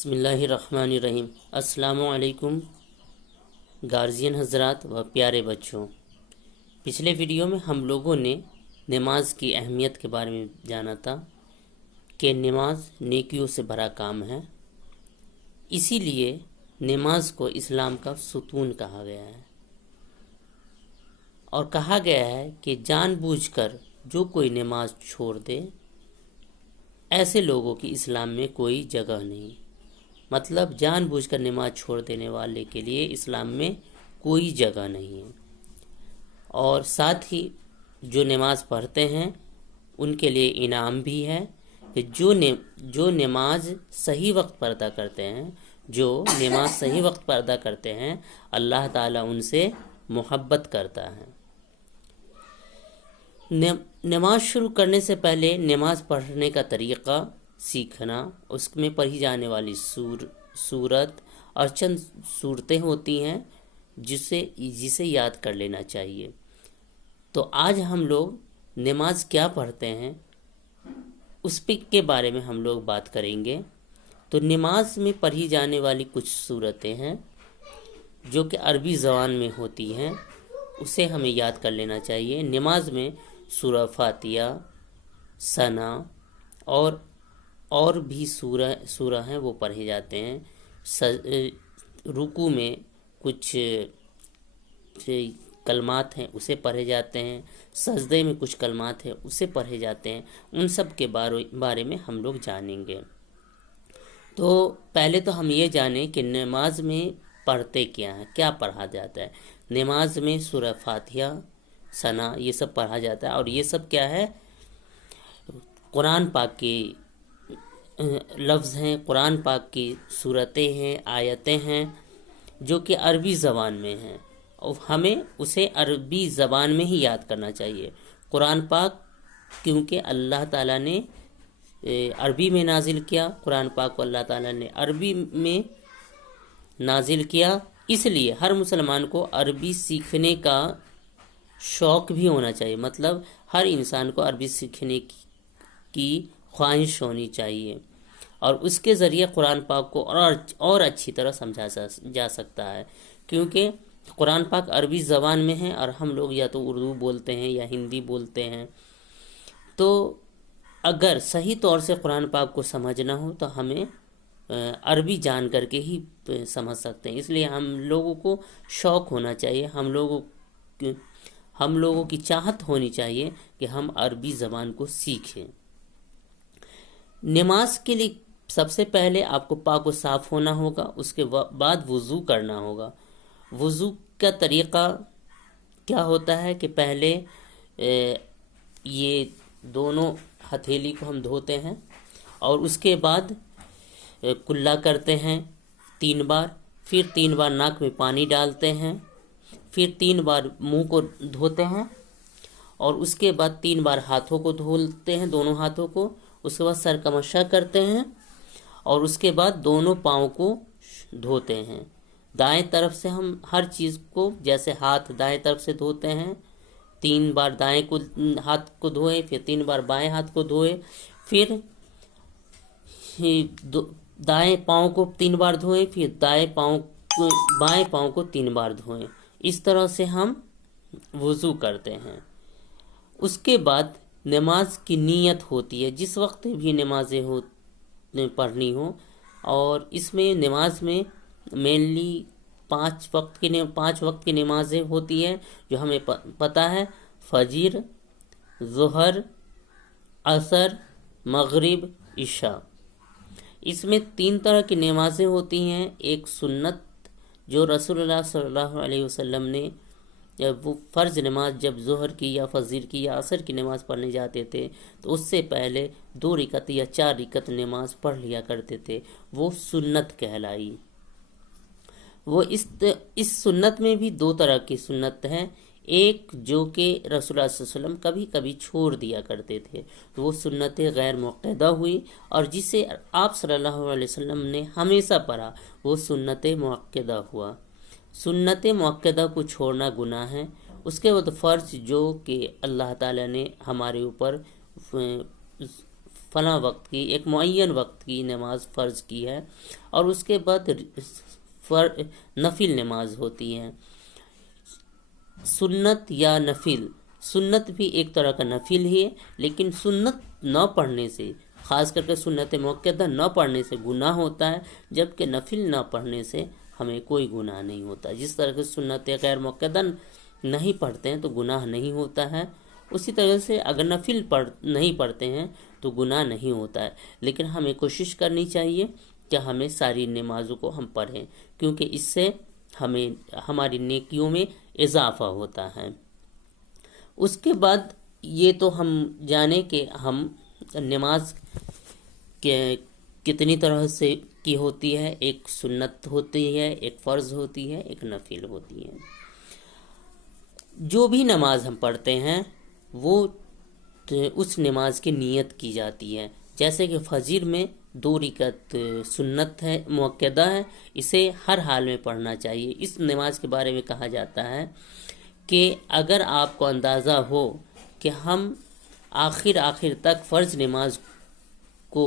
بسم اللہ الرحمن الرحیم۔ السلام علیکم گارجین حضرات و پیارے بچوں۔ پچھلے ویڈیو میں ہم لوگوں نے نماز کی اہمیت کے بارے میں جانا تھا کہ نماز نیکیوں سے بھرا کام ہے، اسی لیے نماز کو اسلام کا ستون کہا گیا ہے، اور کہا گیا ہے کہ جان بوجھ کر جو کوئی نماز چھوڑ دے ایسے لوگوں کی اسلام میں کوئی جگہ نہیں۔ مطلب جان بوجھ کر نماز چھوڑ دینے والے کے لیے اسلام میں کوئی جگہ نہیں ہے، اور ساتھ ہی جو نماز پڑھتے ہیں ان کے لیے انعام بھی ہے کہ جو نماز صحیح وقت پر ادا کرتے ہیں، جو نماز صحیح وقت پر ادا کرتے ہیں، اللہ تعالیٰ ان سے محبت کرتا ہے۔ نماز شروع کرنے سے پہلے نماز پڑھنے کا طریقہ سیکھنا، اس میں پڑھی جانے والی سورت اور چند صورتیں ہوتی ہیں جسے یاد کر لینا چاہیے۔ تو آج ہم لوگ نماز کیا پڑھتے ہیں اس کے بارے میں ہم لوگ بات کریں گے۔ تو نماز میں پڑھی جانے والی کچھ صورتیں ہیں جو کہ عربی زبان میں ہوتی ہیں، اسے ہمیں یاد کر لینا چاہیے۔ نماز میں سورہ فاتحہ، ثنا اور بھی سورہ ہیں وہ پڑھے جاتے ہیں۔ رکوع میں کچھ کلمات ہیں اسے پڑھے جاتے ہیں، سجدے میں کچھ کلمات ہیں اسے پڑھے جاتے ہیں۔ ان سب کے بارے میں ہم لوگ جانیں گے۔ تو پہلے تو ہم یہ جانیں کہ نماز میں پڑھتے کیا ہیں، کیا پڑھا جاتا ہے۔ نماز میں سورہ فاتحہ، ثنا یہ سب پڑھا جاتا ہے، اور یہ سب کیا ہے؟ قرآن پاک کی لفظ ہیں، قرآن پاک کی صورتیں ہیں، آیتیں ہیں جو کہ عربی زبان میں ہیں، اور ہمیں اسے عربی زبان میں ہی یاد کرنا چاہیے۔ قرآن پاک کیونکہ اللہ تعالیٰ نے عربی میں نازل کیا، قرآن پاک کو اللہ تعالیٰ نے عربی میں نازل کیا، اس لیے ہر مسلمان کو عربی سیکھنے کا شوق بھی ہونا چاہیے۔ مطلب ہر انسان کو عربی سیکھنے کی خواہش ہونی چاہیے، اور اس کے ذریعے قرآن پاک کو اور اچھی طرح سمجھا جا سکتا ہے، کیونکہ قرآن پاک عربی زبان میں ہے اور ہم لوگ یا تو اردو بولتے ہیں یا ہندی بولتے ہیں۔ تو اگر صحیح طور سے قرآن پاک کو سمجھنا ہو تو ہمیں عربی جان کر کے ہی سمجھ سکتے ہیں، اس لیے ہم لوگوں کو شوق ہونا چاہیے، ہم لوگوں کی چاہت ہونی چاہیے کہ ہم عربی زبان کو سیکھیں۔ نماز کے لیے سب سے پہلے آپ کو پاک و صاف ہونا ہوگا، اس کے بعد وضو کرنا ہوگا۔ وضو کا طریقہ کیا ہوتا ہے کہ پہلے یہ دونوں ہتھیلی کو ہم دھوتے ہیں، اور اس کے بعد کلا کرتے ہیں 3 بار، پھر 3 بار ناک میں پانی ڈالتے ہیں، پھر 3 بار منہ کو دھوتے ہیں، اور اس کے بعد 3 بار ہاتھوں کو دھوتے ہیں، دونوں ہاتھوں کو، اس کے بعد سر کا مشق کرتے ہیں، اور اس کے بعد دونوں پاؤں کو دھوتے ہیں۔ دائیں طرف سے ہم ہر چیز کو، جیسے ہاتھ دائیں طرف سے دھوتے ہیں، 3 بار دائیں ہاتھ کو دھوئے، پھر 3 بار بائیں ہاتھ کو دھوئے، پھر دائیں پاؤں کو 3 بار دھوئیں، پھر بائیں پاؤں کو 3 بار دھوئیں۔ اس طرح سے ہم وضو کرتے ہیں۔ اس کے بعد نماز کی نیت ہوتی ہے، جس وقت بھی نمازیں پڑھنی ہو، اور اس میں نماز میں مینلی 5 وقت کی نمازیں ہوتی ہیں جو ہمیں پتہ ہے: فجر، ظہر، عصر، مغرب، عشاء۔ اس میں 3 طرح کی نمازیں ہوتی ہیں۔ ایک سنت جو رسول اللہ صلی اللہ علیہ وسلم نے وہ فرض نماز جب ظہر کی یا فجر کی یا عصر کی نماز پڑھنے جاتے تھے تو اس سے پہلے 2 رکعت یا 4 رکعت نماز پڑھ لیا کرتے تھے، وہ سنت کہلائی۔ وہ اس سنت میں بھی 2 طرح کی سنت ہیں۔ ایک جو کہ رسول اللہ صلی اللہ علیہ وسلم کبھی کبھی چھوڑ دیا کرتے تھے، تو وہ سنت غیر مؤکدہ ہوئی، اور جسے آپ صلی اللہ علیہ وسلم نے ہمیشہ پڑھا وہ سنت مؤکدہ ہوا۔ سنت مؤکدہ کو چھوڑنا گناہ ہے۔ اس کے بعد فرض جو کہ اللہ تعالیٰ نے ہمارے اوپر فلاں وقت کی، ایک معین وقت کی نماز فرض کی ہے، اور اس کے بعد نفل نماز ہوتی ہیں۔ سنت یا نفل، سنت بھی ایک طرح کا نفل ہی ہے، لیکن سنت نہ پڑھنے سے، خاص کر کے سنت مؤکدہ نہ پڑھنے سے گناہ ہوتا ہے، جبکہ نفل نہ پڑھنے سے ہمیں کوئی گناہ نہیں ہوتا۔ جس طرح سے سنت غیر مؤکدہ نہیں پڑھتے ہیں تو گناہ نہیں ہوتا ہے، اسی طرح سے اگر نفل نہیں پڑھتے ہیں تو گناہ نہیں ہوتا ہے، لیکن ہمیں کوشش کرنی چاہیے کہ ہمیں ساری نمازوں کو ہم پڑھیں، کیونکہ اس سے ہمیں ہماری نیکیوں میں اضافہ ہوتا ہے۔ اس کے بعد یہ تو ہم جانیں کہ ہم نماز کتنی طرح سے کی ہوتی ہے، ایک سنت ہوتی ہے، ایک فرض ہوتی ہے، ایک نفل ہوتی ہے۔ جو بھی نماز ہم پڑھتے ہیں وہ اس نماز کی نیت کی جاتی ہے، جیسے کہ فجر میں 2 رکعت سنت ہے، مؤکدہ ہے، اسے ہر حال میں پڑھنا چاہیے۔ اس نماز کے بارے میں کہا جاتا ہے کہ اگر آپ کو اندازہ ہو کہ ہم آخر تک فرض نماز کو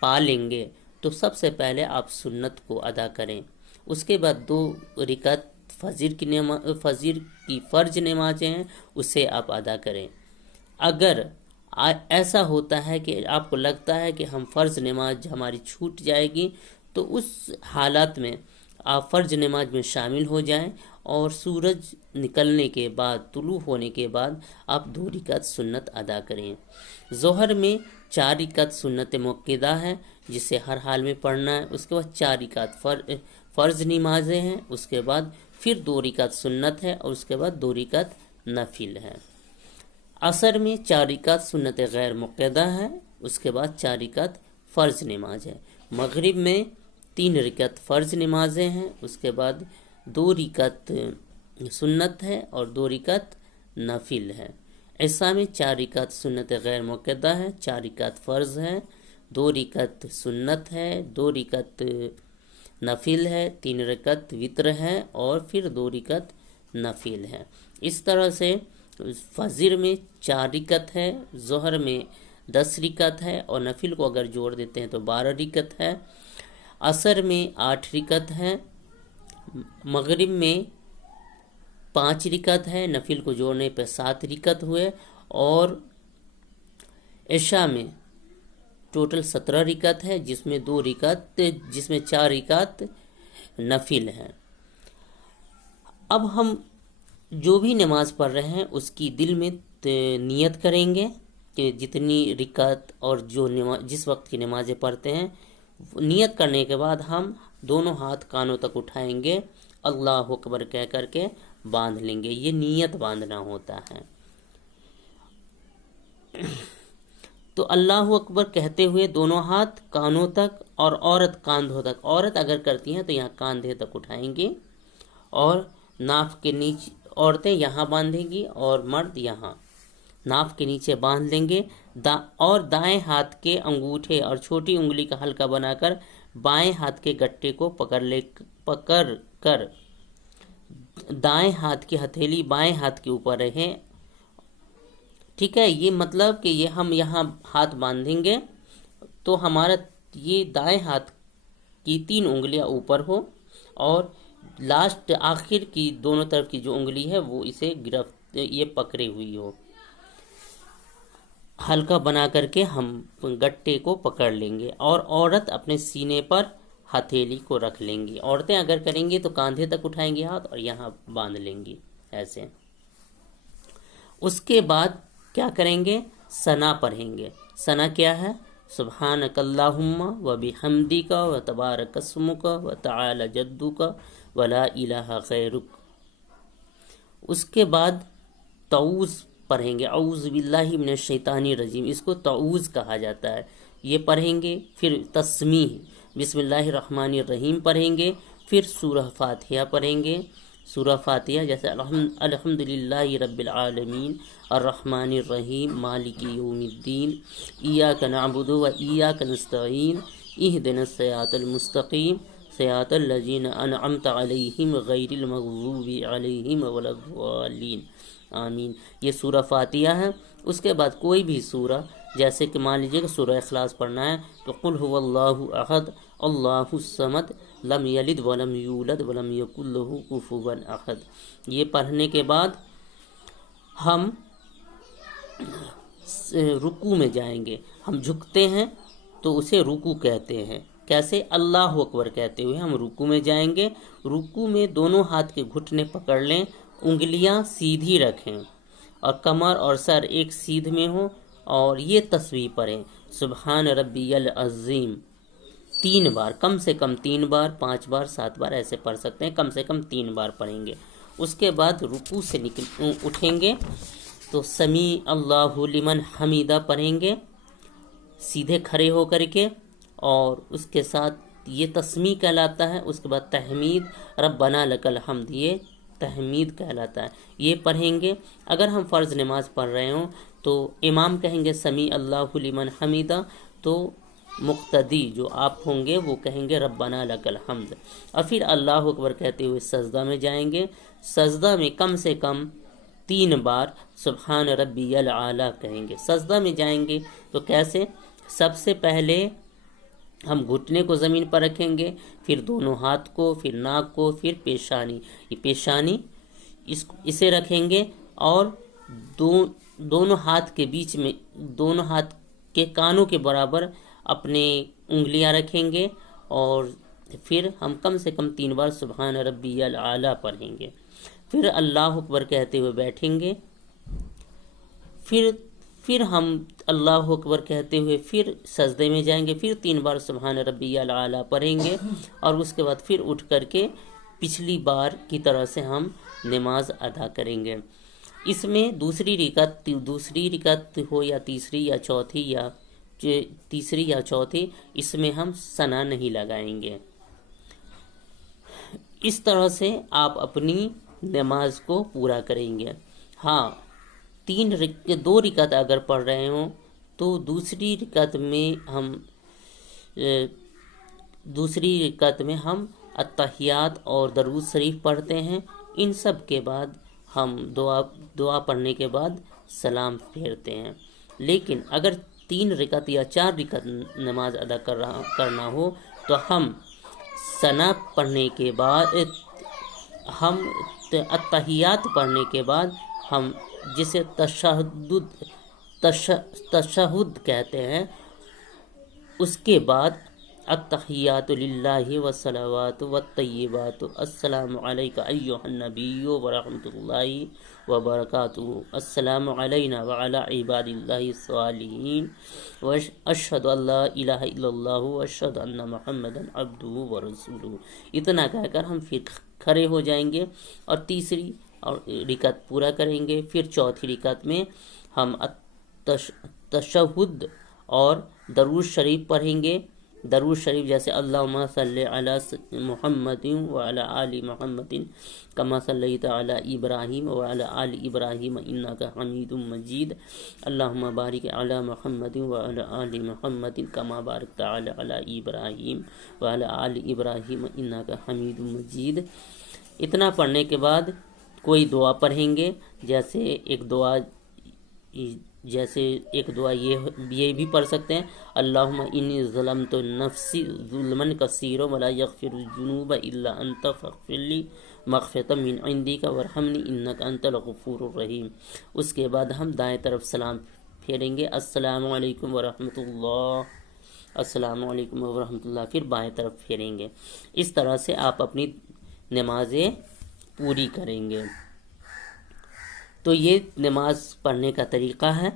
پا لیں گے تو سب سے پہلے آپ سنت کو ادا کریں، اس کے بعد 2 رکعت فجر کی فرض نمازیں ہیں اسے آپ ادا کریں۔ اگر ایسا ہوتا ہے کہ آپ کو لگتا ہے کہ ہم فرض نماز ہماری چھوٹ جائے گی، تو اس حالات میں آپ فرض نماز میں شامل ہو جائیں، اور سورج نکلنے کے بعد، طلوع ہونے کے بعد آپ 2 رکعت سنت ادا کریں۔ ظہر میں 4 رکعت سنت مؤکدہ ہے جسے ہر حال میں پڑھنا ہے، اس کے بعد 4 رکعت فرض نمازیں ہیں، اس کے بعد پھر 2 رکعت سنت ہے، اور اس کے بعد 2 رکعت نفل ہے۔ عصر میں 4 رکعت سنت غیر مؤکدہ ہے، اس کے بعد 4 رکعت فرض نماز ہے۔ مغرب میں 3 رکعت فرض نمازیں ہیں، اس کے بعد 2 رکعت سنت ہے اور 2 رکعت نفل ہے۔ عشاء میں 4 رکعت سنت غیر مؤکدہ ہے، 4 رکعت فرض ہے، 2 رکعت سنت ہے، 2 رکعت نفل ہے، 3 رکعت وتر ہے، اور پھر 2 رکعت نفل ہے۔ اس طرح سے فجر میں 4 رکعت ہے، ظہر میں 10 رکعت ہے، اور نفل کو اگر جوڑ دیتے ہیں تو 12 رکعت ہے۔ عصر میں 8 رکعت ہے، مغرب میں 5 رکعت ہے، نفل کو جوڑنے پہ 7 رکعت ہوئے، اور عشاء میں ٹوٹل 17 رکعت ہے، جس میں 4 رکعت نفل ہے۔ اب ہم جو بھی نماز پڑھ رہے ہیں اس کی دل میں نیت کریں گے کہ جتنی رکعت اور جس وقت کی نمازیں پڑھتے ہیں، نیت کرنے کے بعد ہم دونوں ہاتھ کانوں تک اٹھائیں گے، اللہ اکبر کہہ کر کے باندھ لیں گے۔ یہ نیت باندھنا ہوتا ہے۔ تو اللہ اکبر کہتے ہوئے دونوں ہاتھ کانوں تک، اور عورت کاندھوں تک، عورت اگر کرتی ہیں تو یہاں کاندھے تک اٹھائیں گے، اور ناف کے نیچے عورتیں یہاں باندھیں گی اور مرد یہاں ناف کے نیچے باندھ لیں گے، اور دائیں ہاتھ کے انگوٹھے اور چھوٹی انگلی کا حلقہ بنا کر بائیں ہاتھ کے گٹے کو پکڑ کر دائیں ہاتھ کی ہتھیلی بائیں ہاتھ کے اوپر رہے۔ ٹھیک ہے، یہ مطلب کہ یہ ہم یہاں ہاتھ باندھیں گے تو ہمارا یہ دائیں ہاتھ کی 3 انگلیاں اوپر ہو، اور لاسٹ آخر کی دونوں طرف کی جو انگلی ہے وہ اسے یہ پکڑے ہوئی ہو۔ حلقہ بنا کر کے ہم گٹے کو پکڑ لیں گے، اور عورت اپنے سینے پر ہتھیلی کو رکھ لیں گی۔ عورتیں اگر کریں گی تو کاندھے تک اٹھائیں گی ہاتھ اور یہاں باندھ لیں گی ایسے۔ اس کے بعد کیا کریں گے؟ ثنا پڑھیں گے۔ ثنا کیا ہے؟ سبحانک اللہم و بحمدک و تبارک اسمک و تعالی جدک ولا الہ غیرک۔ اس کے بعد تعوذ پڑھیں گے، اعوذ باللہ من الشیطان الرجیم، اس کو تعوذ کہا جاتا ہے، یہ پڑھیں گے۔ پھر تسمیح بسم اللہ الرحمن الرحیم پڑھیں گے، پھر سورہ فاتحہ پڑھیں گے۔ سورہ فاتحہ جیسے الحمدللہ رب العالمین الرحمن الرحیم مالک یوم الدین ایاک نعبد و ایاک نستعین اہدنا الصراط المستقیم صراط الذین انعمت علیہم غیر المغضوب علیہم ولا الضالین، آمین۔ یہ سورہ فاتحہ ہے۔ اس کے بعد کوئی بھی سورہ جیسے کہ مان لیجیے کہ سورہ اخلاص پڑھنا ہے تو قل هو اللہ احد اللہ الصمد لم یلد ولم یولد ولم یکن لہ کفوا احد، یہ پڑھنے کے بعد ہم رکوع میں جائیں گے. ہم جھکتے ہیں تو اسے رکوع کہتے ہیں. کیسے؟ اللہ اکبر کہتے ہوئے ہم رکوع میں جائیں گے. رکوع میں دونوں ہاتھ کے گھٹنے پکڑ لیں، انگلیاں سیدھی رکھیں اور کمر اور سر ایک سیدھ میں ہو، اور یہ تسبیح پڑھیں سبحان ربی العظیم 3 بار، کم سے کم 3 بار، 5 بار، 7 بار ایسے پڑھ سکتے ہیں، کم سے کم 3 بار پڑھیں گے. اس کے بعد رکوع سے اٹھیں گے تو سمیع اللہ لمن حمیدہ پڑھیں گے سیدھے کھڑے ہو کر کے، اور اس کے ساتھ یہ تسمیع کہلاتا ہے. اس کے بعد تحمید ربنا لک الحمد، یہ تحمید کہلاتا ہے، یہ پڑھیں گے. اگر ہم فرض نماز پڑھ رہے ہوں تو امام کہیں گے سمیع اللہ لمن حمیدہ، تو مقتدی جو آپ ہوں گے وہ کہیں گے ربنا لک الحمد، اور پھر اللہ اکبر کہتے ہوئے سجدہ میں جائیں گے. سجدہ میں کم سے کم 3 بار سبحان ربی الاعلی کہیں گے. سجدہ میں جائیں گے تو کیسے؟ سب سے پہلے ہم گھٹنے کو زمین پر رکھیں گے، پھر دونوں ہاتھ کو، پھر ناک کو، پھر پیشانی، یہ پیشانی اسے رکھیں گے، اور دونوں ہاتھ کے بیچ میں، دونوں ہاتھ کے کانوں کے برابر اپنے انگلیاں رکھیں گے، اور پھر ہم کم سے کم 3 بار سبحان ربی الاعلی پڑھیں گے. پھر اللہ اکبر کہتے ہوئے بیٹھیں گے. پھر ہم اللہ اکبر کہتے ہوئے پھر سجدے میں جائیں گے، پھر 3 بار سبحان ربی الاعلی پڑھیں گے، اور اس کے بعد پھر اٹھ کر کے پچھلی بار کی طرح سے ہم نماز ادا کریں گے. اس میں دوسری رکعت ہو یا تیسری یا چوتھی، اس میں ہم ثنا نہیں لگائیں گے. اس طرح سے آپ اپنی نماز کو پورا کریں گے. ہاں، 2 رکعت اگر پڑھ رہے ہوں تو دوسری رکعت میں ہم اتحیات اور درود شریف پڑھتے ہیں. ان سب کے بعد ہم دعا پڑھنے کے بعد سلام پھیرتے ہیں. لیکن اگر 3 رکعت یا 4 رکعت نماز ادا کرنا ہو تو ہم ثنا پڑھنے کے بعد، ہم اتحیات پڑھنے کے بعد، ہم جسے تشہد کہتے ہیں، اس کے بعد التحیات للہ والصلوات والطیبات السلام علیک ایھا النبی ورحمۃ اللہ وبرکاتہ، السلام علینا وعلی عباد اللہ الصالحین واشہد ان لا الہ الا اللہ واشہد ان محمدا عبدہ ورسولہ، اتنا کہہ کر ہم پھر کھڑے ہو جائیں گے اور تیسری رکعت پورا کریں گے. پھر چوتھی رکعت میں ہم تشہد اور درود شریف پڑھیں گے. درود شریف جیسے اللہم صلی علی محمد وعلی آل محمد کما صلیت علی ابراہیم وعلی آل ابراہیم انک حمید مجید، اللہم بارک علی محمد وعلی آل محمد کما بارکت علی ابراہیم وعلی آل ابراہیم انک حمید مجید. اتنا پڑھنے کے بعد کوئی دعا پڑھیں گے. جیسے ایک دعا یہ بھی پڑھ سکتے ہیں اللہم انی ظلمت نفسی ظلما کثیرا ولا یغفر الذنوب الا انت فاغفر لی مغفرۃ من عندک وارحمنی انک انت الغفور الرحیم. اس کے بعد ہم دائیں طرف سلام پھیریں گے السلام علیکم ورحمۃ اللہ، السلام علیکم ورحمۃ اللہ، پھر بائیں طرف پھیریں گے. اس طرح سے آپ اپنی نمازیں پوری کریں گے. تو یہ نماز پڑھنے کا طریقہ ہے.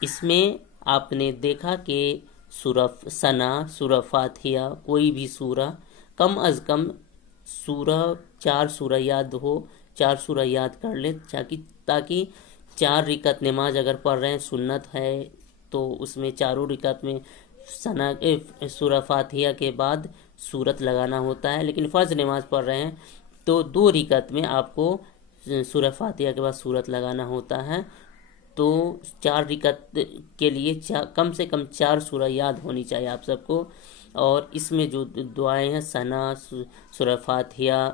اس میں آپ نے دیکھا کہ سورہ ثنا، سورہ فاتحہ، کوئی بھی سورہ، کم از کم 4 سورہ یاد ہو، 4 سورہ یاد کر لیں تاکہ 4 رکعت نماز اگر پڑھ رہے ہیں سنت ہے تو اس میں چاروں رکعت میں سورہ فاتحہ کے بعد سورت لگانا ہوتا ہے. لیکن فرض نماز پڑھ رہے ہیں تو 2 رکعت میں آپ کو سورہ فاتحہ کے بعد سورت لگانا ہوتا ہے. تو 4 رکعت کے لیے کم سے کم 4 سورہ یاد ہونی چاہیے آپ سب کو. اور اس میں جو دعائیں ہیں ثنا، سورہ فاتحہ،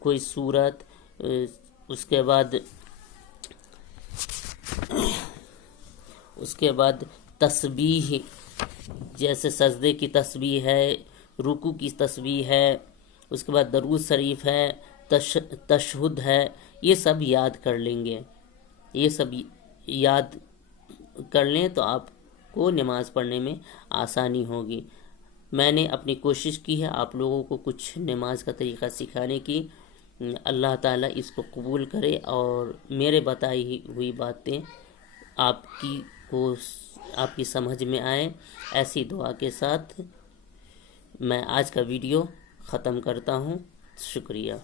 کوئی سورت، اس کے بعد اس کے بعد تسبیح، جیسے سجدے کی تسبیح ہے، رکوع کی تسبیح ہے، اس کے بعد درود شریف ہے، تشہد ہے، یہ سب یاد کر لیں گے. یہ سب یاد کر لیں تو آپ کو نماز پڑھنے میں آسانی ہوگی. میں نے اپنی کوشش کی ہے آپ لوگوں کو کچھ نماز کا طریقہ سکھانے کی. اللہ تعالیٰ اس کو قبول کرے اور میرے بتائی ہوئی باتیں آپ کی سمجھ میں آئیں. ایسی دعا کے ساتھ میں آج کا ویڈیو ختم کرتا ہوں. شکریہ.